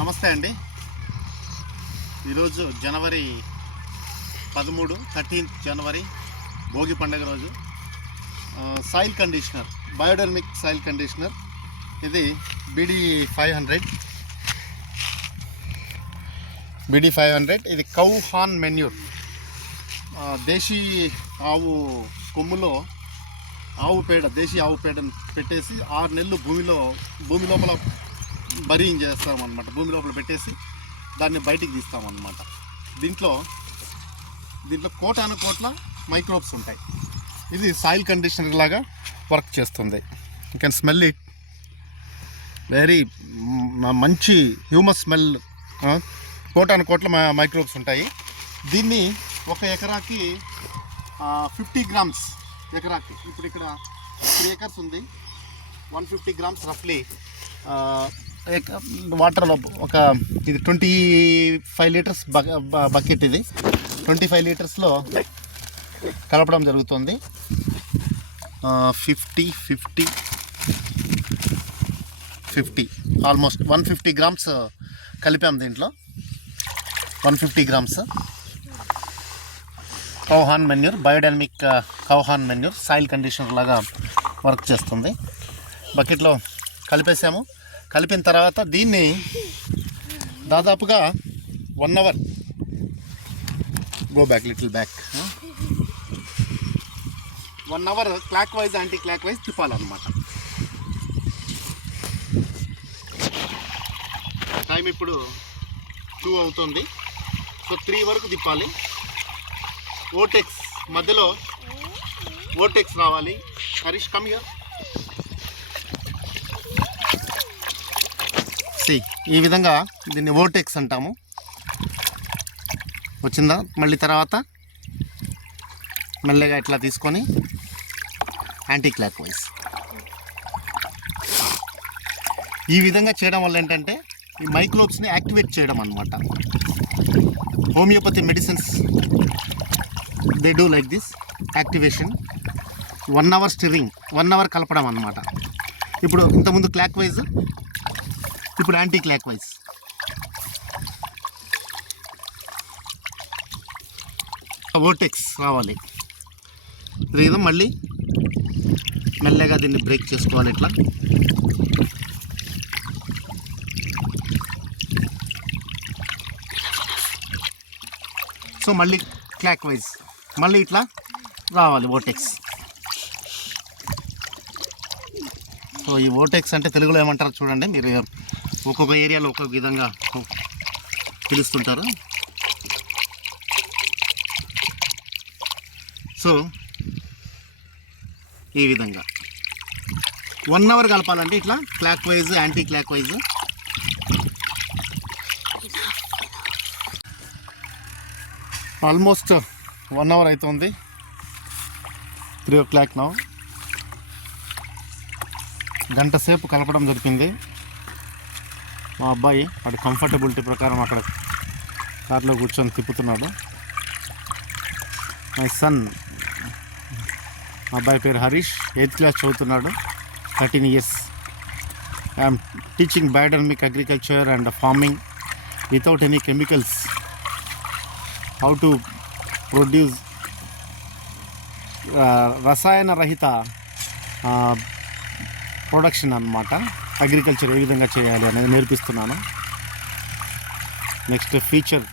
నమస్తే అండి. ఈరోజు జనవరి 13 జనవరి భోగి పండుగ రోజు. Soil conditioner, biodynamic soil conditioner, ఇది BD 500. ఇది కౌ హార్న్ మెన్యూర్. దేశీ ఆవు కొమ్ములో దేశీ ఆవు పేడను పెట్టేసి 6 నెలలు భూమి లోపల బరీయింగ్ చేస్తామన్నమాట. భూమి లోపల పెట్టేసి దాన్ని బయటికి తీస్తామన్నమాట. దీంట్లో కోట్ల మైక్రోబ్స్ ఉంటాయి. ఇది సాయిల్ కండిషనర్ లాగా వర్క్ చేస్తుంది. You can smell it. Very మంచి హ్యూమస్ స్మెల్. కోట్ల మైక్రోబ్స్ ఉంటాయి. దీన్ని ఒక ఎకరాకి 50 గ్రామ్స్ ఎకరాకి. ఇప్పుడు ఇక్కడ 3 acres ఉంది. 150 గ్రామ్స్ రఫ్లీ వాటర్లో ఇది 25 లీటర్స్ బకెట్. ఇది 25 లీటర్స్లో కలపడం జరుగుతుంది. 50 ఆల్మోస్ట్ 150 గ్రామ్స్ కలిపాం దీంట్లో. 150 grams cow horn manure, biodynamic cow horn manure soil conditioner లాగా వర్క్ చేస్తుంది. బకెట్లో కలిపేసాము. కలిపిన తర్వాత దీన్ని దాదాపుగా 1 hour little back 1 hour clockwise anticlockwise తిప్పాలన్నమాట. టైం ఇప్పుడు 2 అవుతుంది. సో 3 వరకు తిప్పాలి. ఓటెక్స్ మధ్యలో ఓటెక్స్ రావాలి. Harish come here. ఈ విధంగా దీన్ని ఓటెక్స్ అంటాము. వచ్చిందా? మళ్ళీ తర్వాత మెల్లగా ఇట్లా తీసుకొని యాంటీ క్లాక్ వైజ్ ఈ విధంగా చేయడం వల్ల ఏంటంటే ఈ మైక్రోబ్స్ని యాక్టివేట్ చేయడం అన్నమాట. Homeopathy medicines they do like this activation. 1 hour stirring, 1 hour కలపడం అన్నమాట. ఇప్పుడు ఇంతకుముందు క్లాక్ వైజ్, ఇప్పుడు యాంటీ క్లాక్ వైజ్. ఓటెక్స్ రావాలి. ఇది మళ్ళీ మెల్లగా దీన్ని బ్రేక్ చేసుకోవాలి ఇట్లా. సో మళ్ళీ క్లాక్ వైజ్ మళ్ళీ ఇట్లా రావాలి ఓటెక్స్. సో ఈ ఓటెక్స్ అంటే తెలుగులో ఏమంటారు చూడండి. మీరు ఒక్కొక్క ఏరియాలో ఒక్కొక్క విధంగా పిలుస్తుంటారు. సో ఈ విధంగా 1 hour కలపాలండి ఇట్లా clock wise anti clock wise. Almost 1 hour అవుతుంది. 3 o'clock నౌ. గంట సేపు కలపడం జరిగింది. మా అబ్బాయి వాడి కంఫర్టబిలిటీ ప్రకారం అక్కడ కార్లో కూర్చొని తిప్పుతున్నాడు. మై సన్, మా అబ్బాయి పేరు హరీష్, 8th class చదువుతున్నాడు. 13 years. I'm teaching biodynamic agriculture and farming without any chemicals. How to produce రసాయన రహిత ప్రొడక్షన్ అన్నమాట. అగ్రికల్చర్ ఏ విధంగా చేయాలి అనేది నేర్పిస్తున్నాను. Next feature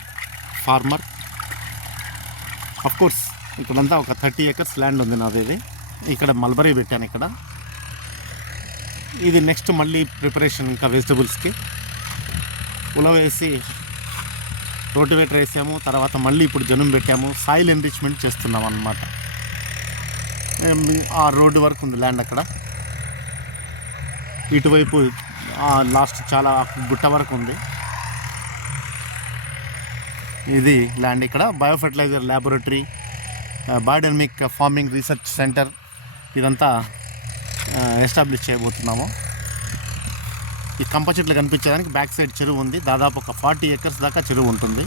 farmer. అఫ్కోర్స్ ఇక్కడంతా ఒక 30 acres ల్యాండ్ ఉంది నాది. ఇది ఇక్కడ మల్బరీ పెట్టాను. ఇక్కడ ఇది నెక్స్ట్ మళ్ళీ ప్రిపరేషన్ ఇంకా వెజిటబుల్స్కి ఉలవ వేసి రోటివేటర్ వేసాము. తర్వాత మళ్ళీ ఇప్పుడు జనం పెట్టాము. సాయిల్ ఎన్రిచ్మెంట్ చేస్తున్నాం అన్నమాట. ఆ రోడ్డు వరకు ఉంది ల్యాండ్. అక్కడ ఇటువైపు లాస్ట్ చాలా గుట్ట వరకు ఉంది. ఇది ల్యాండ్. ఇక్కడ biofertiliser laboratory, biodynamic farming research centre ఇదంతా ఎస్టాబ్లిష్ చేయబోతున్నాము. ఈ కంప చెట్లు కనిపించడానికి బ్యాక్ సైడ్ చెరువు ఉంది. దాదాపు ఒక 40 acres దాకా చెరువు ఉంటుంది.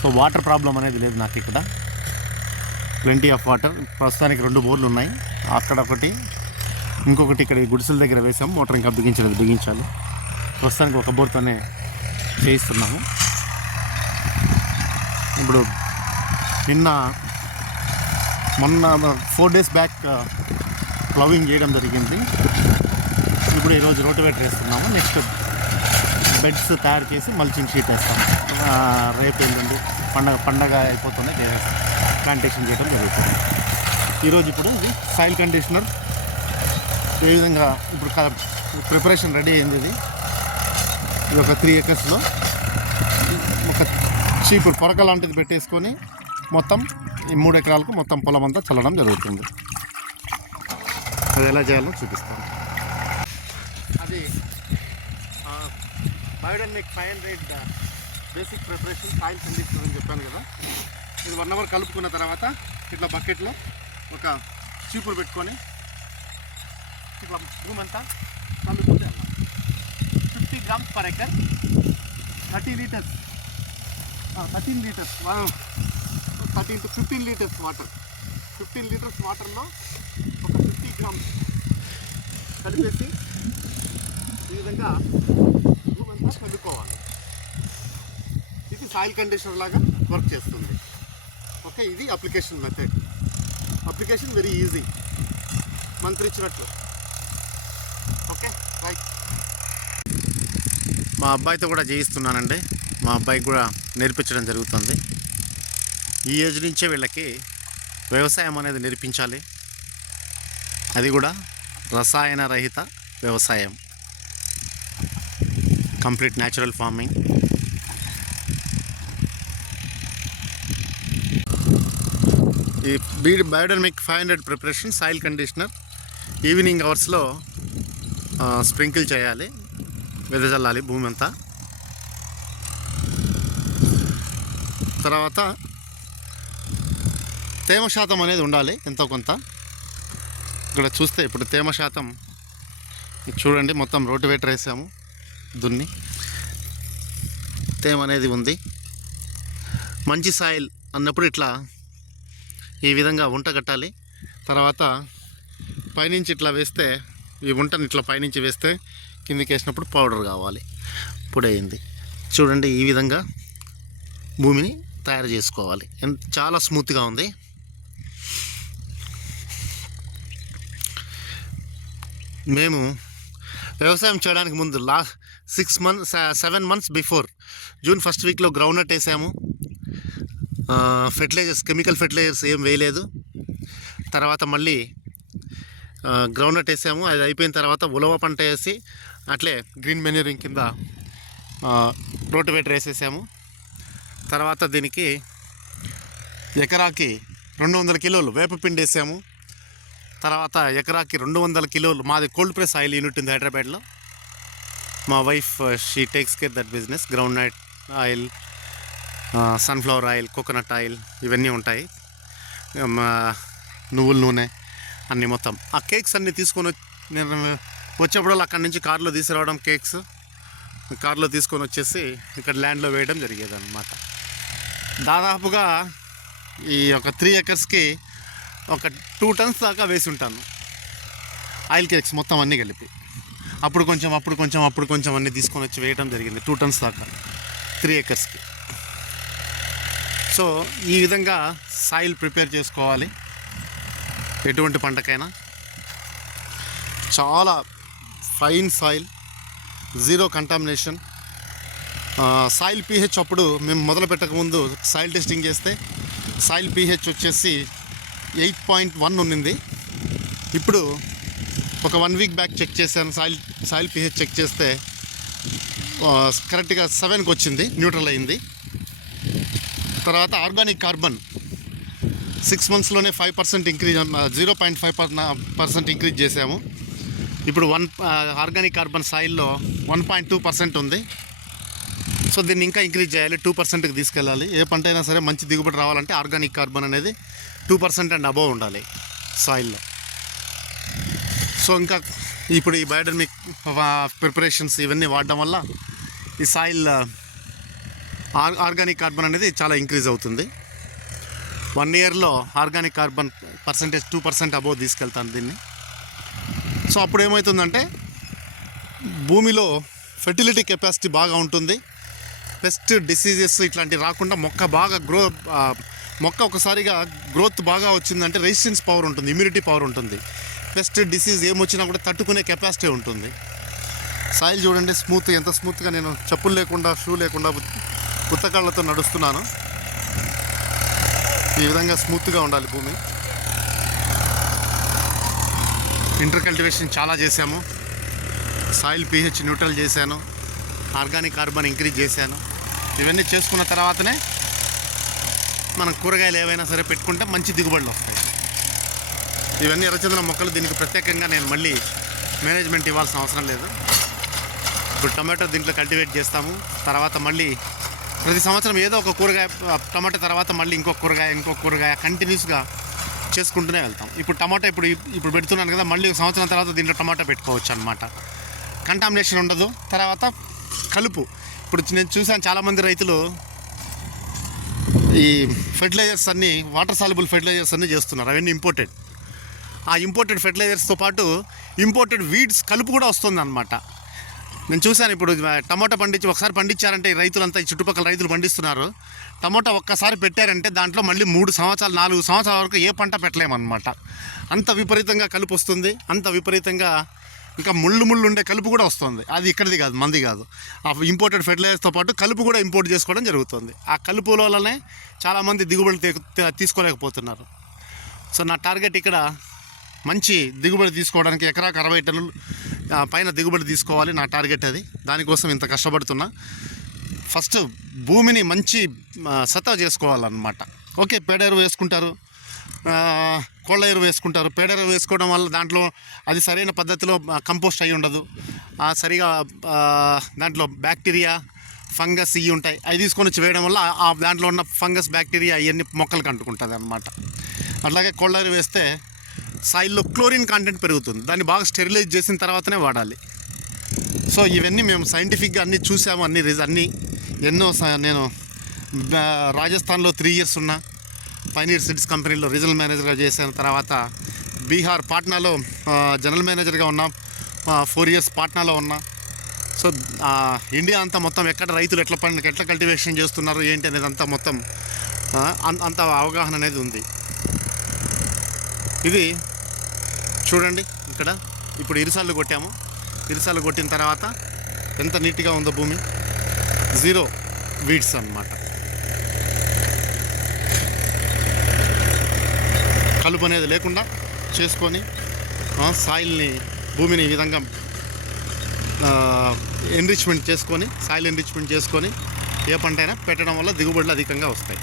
సో వాటర్ ప్రాబ్లం అనేది లేదు నాకు ఇక్కడ. Plenty of water. ప్రస్తుతానికి 2 బోర్లు ఉన్నాయి. అక్కడ ఒకటి, ఇంకొకటి ఇక్కడ గుడిసెల దగ్గర వేసాము. మోటార్ ఇంకా బిగించాలి. ప్రస్తుతానికి ఒక బోర్తోనే చేయిస్తున్నాము. ఇప్పుడు మొన్న 4 days బ్యాక్ ప్లవింగ్ చేయడం జరిగింది. ఇప్పుడు ఈరోజు రోటివేటర్ వేస్తున్నాము. నెక్స్ట్ బెడ్స్ తయారు చేసి మల్చింగ్ షీట్ వేస్తాము. రేపు ఎల్లుండి పండగ అయిపోతూనే ప్లాంటేషన్ చేయడం జరుగుతుంది. ఈరోజు ఇప్పుడు ఇది సాయిల్ కండిషనర్ ఏ విధంగా ఇప్పుడు ప్రిపరేషన్ రెడీ అయింది. ఇది ఒక 3 acresలో ఒక చీపురు పొరక లాంటిది పెట్టేసుకొని మొత్తం ఈ 3 ఎకరాలకు మొత్తం పొలం అంతా చల్లడం జరుగుతుంది. అది ఎలా చేయాలో చూపిస్తాను. అది biodynamic 500 basic preparation soil conditioner అని చెప్పాను కదా. ఇది 1 hour కలుపుకున్న తర్వాత ఇట్లా బకెట్లో ఒక చీపురు పెట్టుకొని ఇట్లా భూమి అంతా కలుపుకుంటే 50 grams per acre, 13 liters 13 to 15 liters water. 15 liters వాటర్లో ఒక 50 grams కలిపేసి ఈ విధంగా భూమంతా చల్లుకోవాలి. ఇది సాయిల్ కండిషనర్ లాగా వర్క్ చేస్తుంది. ఓకే, ఇది application method. Application very easy, మంత్రి ఇచ్చినట్లు. Okay, right. మా అబ్బాయితో కూడా చేయిస్తున్నానండి. మా అబ్బాయికి కూడా నేర్పించడం జరుగుతుంది. ఈ ఏజ్ నుంచే వీళ్ళకి వ్యవసాయం అనేది నేర్పించాలి. అది కూడా రసాయన రహిత వ్యవసాయం, కంప్లీట్ న్యాచురల్ ఫార్మింగ్. ఈ biodynamic 500 preparation soil conditioner evening అవర్స్లో స్ప్రింకిల్ చేయాలి, వెదజల్లాలి భూమి అంతా. తర్వాత తేమ శాతం అనేది ఉండాలి ఎంతో కొంత. ఇక్కడ చూస్తే ఇప్పుడు తేమ శాతం చూడండి, మొత్తం రోటివేటర్ వేసాము, దున్ని తేమ అనేది ఉంది. మంచి సాయిల్ అన్నప్పుడు ఇట్లా ఈ విధంగా వంట కట్టాలి. తర్వాత పైనుంచి ఇట్లా వేస్తే, ఈ వంటని ఇట్లా పైనుంచి వేస్తే కిందికి వేసినప్పుడు పౌడర్ కావాలి. ఇప్పుడు అయింది చూడండి. ఈ విధంగా భూమిని తయారు చేసుకోవాలి. చాలా స్మూత్గా ఉంది. మేము వ్యవసాయం చేయడానికి ముందు 7 months బిఫోర్ జూన్ 1st weekలో గ్రౌండ్నట్ వేసాము. ఫెర్టిలైజర్స్, కెమికల్ ఫెర్టిలైజర్స్ ఏం వేయలేదు. తర్వాత మళ్ళీ గ్రౌండ్నట్ వేసాము. అది అయిపోయిన తర్వాత ఉలవ పంట వేసి అట్లే గ్రీన్ మెన్యూరింగ్ కింద రోటివేటర్ వేసేసాము. తర్వాత దీనికి ఎకరాకి 200 కిలోలు వేపపిండి వేసాము. తర్వాత ఎకరాకి 200 కిలోలు, మాది కోల్డ్ ప్రెస్ ఆయిల్ యూనిట్ ఉంది హైదరాబాద్లో. మా wife she takes care that business. Groundnut oil, sunflower oil, coconut oil ఇవన్నీ ఉంటాయి. నువ్వుల నూనె అన్నీ మొత్తం. ఆ కేక్స్ అన్నీ తీసుకొని నేను వచ్చేప్పుడు అక్కడి నుంచి కారులో తీసుకురావడం, కేక్స్ కారులో తీసుకొని వచ్చేసి ఇక్కడ ల్యాండ్లో వేయడం జరిగేది అన్నమాట. దాదాపుగా ఈ ఒక 3 acresకి ఒక 2 tons దాకా వేసి ఉంటాను ఆయిల్ కేక్స్ మొత్తం అన్నీ కలిపి. అప్పుడు కొంచెం అన్నీ తీసుకొని వచ్చి వేయడం జరిగింది. 2 tons దాకా 3 acresకి. సో ఈ విధంగా సాయిల్ ప్రిపేర్ చేసుకోవాలి ఎటువంటి పంటకైనా. చాలా fine soil, zero contamination. Soil pH అప్పుడు మేము మొదలు పెట్టకముందు సాయిల్ టెస్టింగ్ చేస్తే సాయిల్ pH వచ్చేసి 8.1 ఉన్నింది. ఇప్పుడు ఒక 1 week బ్యాక్ చెక్ చేశాను, సాయిల్ pH చెక్ చేస్తే కరెక్ట్గా 7కి వచ్చింది, న్యూట్రల్ అయింది. తర్వాత ఆర్గానిక్ కార్బన్ 6 monthsలోనే 5% ఇంక్రీజ్, 0.5% ఇంక్రీజ్ చేసాము. ఇప్పుడు ఆర్గానిక్ కార్బన్ సాయిల్లో 1.2% ఉంది. సో దీన్ని ఇంకా ఇంక్రీజ్ చేయాలి, 2%కి తీసుకెళ్ళాలి. ఏ పంట అయినా సరే మంచి దిగుబడి రావాలంటే ఆర్గానిక్ కార్బన్ అనేది 2% అండ్ అబోవ్ ఉండాలి సాయిల్లో. సో ఇంకా ఇప్పుడు ఈ బయోడైనమిక్ ప్రిపరేషన్స్ ఇవన్నీ వాడడం వల్ల ఈ సాయిల్ ఆర్గానిక్ కార్బన్ అనేది చాలా ఇంక్రీజ్ అవుతుంది. 1 yearలో ఆర్గానిక్ కార్బన్ పర్సంటేజ్ 2% అబోవ్ తీసుకెళ్తాను దీన్ని. సో అప్పుడు ఏమవుతుందంటే భూమిలో ఫెర్టిలిటీ కెపాసిటీ బాగా ఉంటుంది. పెస్ట్ డిసీజెస్ ఇట్లాంటివి రాకుండా మొక్క ఒకసారిగా గ్రోత్ బాగా వచ్చిందంటే రెసిస్టెన్స్ పవర్ ఉంటుంది, ఇమ్యూనిటీ పవర్ ఉంటుంది. పెస్ట్ డిసీజ్ ఏమొచ్చినా కూడా తట్టుకునే కెపాసిటీ ఉంటుంది. సాయిల్ చూడండి స్మూత్, ఎంత స్మూత్గా నేను చెప్పులు లేకుండా షూ లేకుండా ఉత్తకాళ్ళతో నడుస్తున్నాను. ఈ విధంగా స్మూత్గా ఉండాలి భూమి. ఇంటర్ కల్టివేషన్ చాలా చేశాము. సాయిల్ pH న్యూట్రల్ చేశాను, ఆర్గానిక్ కార్బన్ ఇంక్రీజ్ చేశాను. ఇవన్నీ చేసుకున్న తర్వాతనే మనం కూరగాయలు ఏవైనా సరే పెట్టుకుంటే మంచి దిగుబడులు వస్తాయి. ఇవన్నీ ఎర్రచందనం మొక్కలు, దీనికి ప్రత్యేకంగా నేను మళ్ళీ మేనేజ్మెంట్ ఇవ్వాల్సిన అవసరం లేదు. ఇప్పుడు టమాటో దీంట్లో కల్టివేట్ చేస్తాము. తర్వాత మళ్ళీ ప్రతి సంవత్సరం ఏదో ఒక కూరగాయ, టమాటో తర్వాత మళ్ళీ ఇంకొక కూరగాయ కంటిన్యూస్గా చేసుకుంటూనే వెళ్తాం. ఇప్పుడు టమాటా ఇప్పుడు పెడుతున్నాను కదా, మళ్ళీ సంవత్సరం తర్వాత దీంట్లో టమాటా పెట్టుకోవచ్చు అనమాట. కంటామినేషన్ ఉండదు. తర్వాత కలుపు, ఇప్పుడు నేను చూసాను చాలామంది రైతులు ఈ ఫెర్టిలైజర్స్ అన్నీ, వాటర్ సాల్యుబుల్ ఫెర్టిలైజర్స్ అన్నీ చేస్తున్నారు. అవన్నీ ఇంపోర్టెడ్. ఆ ఇంపోర్టెడ్ ఫెర్టిలైజర్స్తో పాటు ఇంపోర్టెడ్ వీడ్స్ కలుపు కూడా వస్తుంది అనమాట. నేను చూశాను. ఇప్పుడు టమాటా ఒకసారి పండించారంటే ఈ రైతులంతా, ఈ చుట్టుపక్కల రైతులు పండిస్తున్నారు. టమాటా ఒక్కసారి పెట్టారంటే దాంట్లో మళ్ళీ 3 సంవత్సరాలు 4 సంవత్సరాల వరకు ఏ పంట పెట్టలేమన్నమాట. అంత విపరీతంగా కలుపు వస్తుంది. అంత విపరీతంగా ఇంకా ముళ్ళు ఉండే కలుపు కూడా వస్తుంది. అది ఇక్కడిది కాదు, మంది కాదు. ఆ ఇంపోర్టెడ్ ఫెర్టిలైజర్స్తో పాటు కలుపు కూడా ఇంపోర్ట్ చేసుకోవడం జరుగుతుంది. ఆ కలుపు వల్లనే చాలామంది దిగుబడి తీసుకోలేకపోతున్నారు. సో నా టార్గెట్ ఇక్కడ మంచి దిగుబడి తీసుకోవడానికి ఎకరాకు 60 టన్నులు పైన దిగుబడి తీసుకోవాలి నా టార్గెట్. అది దానికోసం ఇంత కష్టపడుతున్నా. ఫస్ట్ భూమిని మంచి సత్తా చేసుకోవాలన్నమాట. ఓకే, పేడ ఎరువు వేసుకుంటారు, కోళ్ళ ఎరువు వేసుకుంటారు. పేడ ఎరువు వేసుకోవడం వల్ల దాంట్లో అది సరైన పద్ధతిలో కంపోస్ట్ అయి ఉండదు. సరిగా దాంట్లో బ్యాక్టీరియా, ఫంగస్ ఇవి ఉంటాయి. అవి తీసుకొని వచ్చి వేయడం వల్ల ఆ దాంట్లో ఉన్న ఫంగస్, బ్యాక్టీరియా ఇవన్నీ మొక్కలకు అంటుకుంటుంది అన్నమాట. అట్లాగే కోళ్ళ ఎరువు వేస్తే సాయిల్లో క్లోరిన్ కంటెంట్ పెరుగుతుంది. దాన్ని బాగా స్టెరిలైజ్ చేసిన తర్వాతనే వాడాలి. సో ఇవన్నీ మేము సైంటిఫిక్గా అన్నీ చూసాము. అన్నీ నేను రాజస్థాన్లో 3 years ఉన్నా, పైనీర్ సీడ్స్ కంపెనీలో రీజనల్ మేనేజర్గా చేశాను. తర్వాత బీహార్ పాట్నాలో జనరల్ మేనేజర్గా ఉన్నా, 4 years పాట్నాలో ఉన్నా. సో ఇండియా అంతా మొత్తం ఎక్కడ రైతులు ఎట్లా కల్టివేషన్ చేస్తున్నారు ఏంటి అనేది అంతా మొత్తం అంత అవగాహన అనేది ఉంది. ఇది చూడండి, ఇక్కడ ఇప్పుడు ఇరుసాలు కొట్టాము. ఇరుసాలు కొట్టిన తర్వాత ఎంత నీట్గా ఉందో భూమి, 0 వీడ్స్ అన్నమాట. కలుపు అనేది లేకుండా చేసుకొని సాయిల్ని, భూమిని ఈ విధంగా ఎంరిచ్మెంట్ చేసుకొని, సాయిల్ ఎంరిచ్మెంట్ చేసుకొని ఏ పంట అయినా పెట్టడం వల్ల దిగుబడులు అధికంగా వస్తాయి.